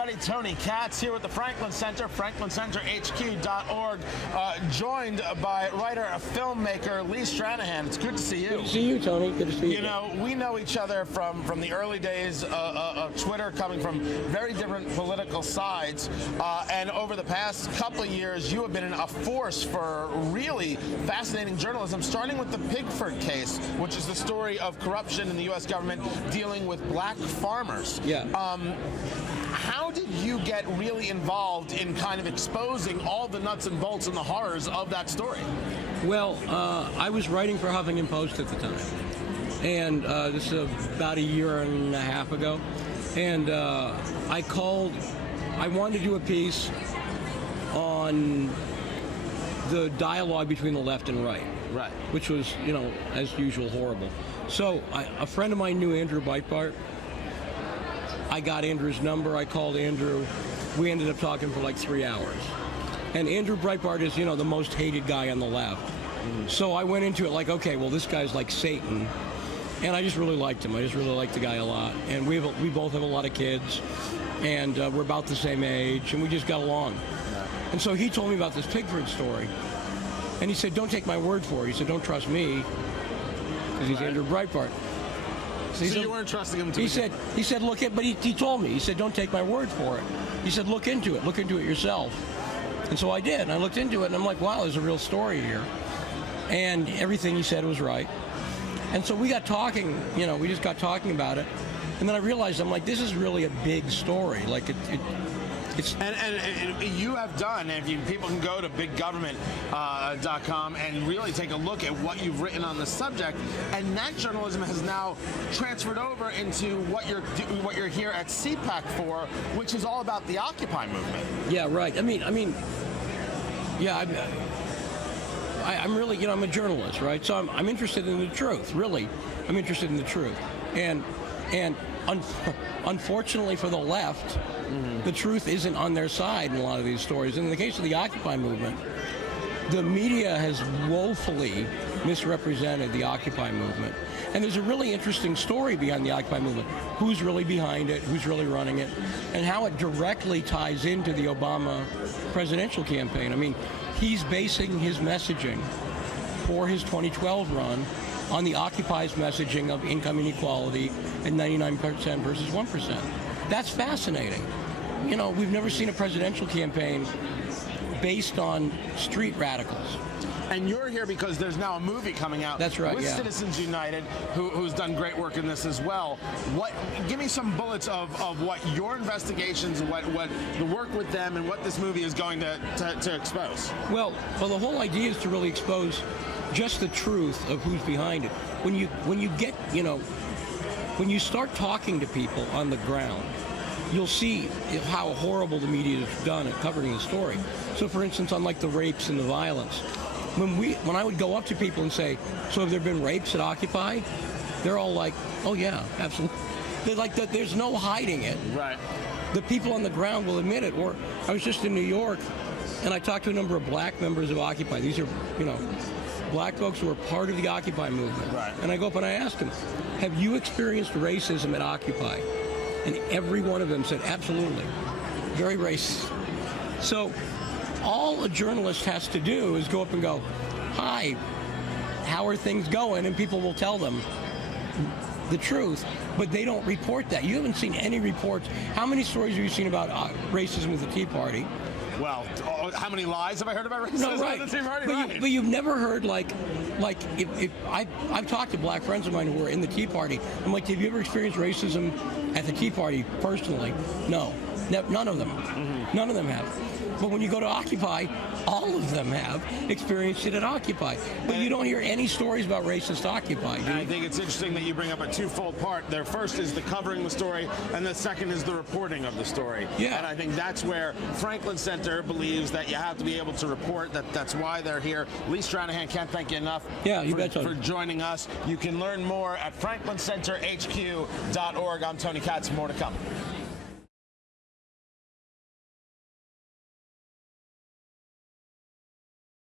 everybody. Tony Katz here with the Franklin Center, franklincenterhq.org, joined by writer and filmmaker Lee Stranahan. It's good to see you. Good to see you, Tony. Good to see you. You know, we know each other from the early days of Twitter, coming from very different political sides, and over the past couple of years, you have been a force for really fascinating journalism, starting with the Pigford case, which is the story of corruption in the U.S. government dealing with black farmers. Yeah. How did you get really involved in kind of exposing all the nuts and bolts and the horrors of that story? Well, I was writing for Huffington Post at the time, and this is about a year and a half ago, and I wanted to do a piece on the dialogue between the left and right, which was, you know, as usual, horrible. So a friend of mine knew Andrew Breitbart. I got Andrew's number. I called Andrew. We ended up talking for like 3 hours. And Andrew Breitbart is, you know, the most hated guy on the left. So I went into it like, okay, well, this guy's like Satan. And I just really liked him. I just really liked the guy a lot. And we both have a lot of kids. And we're about the same age. And we just got along. And so he told me about this Pigford story. And he said, don't take my word for it. He said, don't trust me. Because he's Andrew Breitbart. So you weren't trusting him to He said, look at, but he told me, he said, don't take my word for it. He said, look into it yourself. And so I did, and I looked into it, and I'm like, wow, there's a real story here. And everything he said was right. And so we got talking, you know, we just got talking about it. And then I realized, I'm like, this is really a big story. Like, it's... And you have done, and people can go to biggovernment.com and really take a look at what you've written on the subject, and that journalism has now transferred over into what you're here at CPAC for, which is all about the Occupy movement. Yeah, right. I mean, yeah, I'm really, you know, I'm a journalist, right? So I'm interested in the truth, really. I'm interested in the truth. And unfortunately for the left, the truth isn't on their side in a lot of these stories. In the case of the Occupy movement, the media has woefully misrepresented the Occupy movement. And there's a really interesting story behind the Occupy movement. Who's really behind it, who's really running it, and how it directly ties into the Obama presidential campaign. I mean, he's basing his messaging for his 2012 run on the Occupy's messaging of income inequality at 99% versus 1%. That's fascinating. You know, we've never seen a presidential campaign based on street radicals. And you're here because there's now a movie coming out. That's right, with yeah. Citizens United, who's done great work in this as well. Give me some bullets of what your investigations, what the work with them, and what this movie is going to expose. Well, the whole idea is to really expose just the truth of who's behind it. When you get, you know, when you start talking to people on the ground, you'll see how horrible the media has done at covering the story. So, for instance, on like the rapes and the violence, when I would go up to people and say, "So have there been rapes at Occupy?" They're all like, "Oh yeah, absolutely." They're like, there's no hiding it. Right. The people on the ground will admit it. Or I was just in New York, and I talked to a number of black members of Occupy. These are, you know, black folks who are part of the Occupy movement. Right. And I go up and I ask them, have you experienced racism at Occupy? And every one of them said, absolutely. Very racist. So all a journalist has to do is go up and go, hi, how are things going? And people will tell them the truth, but they don't report that. You haven't seen any reports. How many stories have you seen about racism with the Tea Party? Well, how many lies have I heard about racism? No, right. With the Tea Party? But you've never heard if I've talked to black friends of mine who were in the Tea Party. I'm like, have you ever experienced racism at the Tea Party personally? No, none of them. None of them have. But when you go to Occupy, all of them have experienced it at Occupy. But you don't hear any stories about racist Occupy, do you? And I think it's interesting that you bring up a twofold part. The first is the covering the story, and the second is the reporting of the story. Yeah. And I think that's where Franklin Center believes that you have to be able to report. That's why they're here. Lee Stranahan, can't thank you enough for joining us. You can learn more at franklincenterhq.org. I'm Tony Katz. More to come.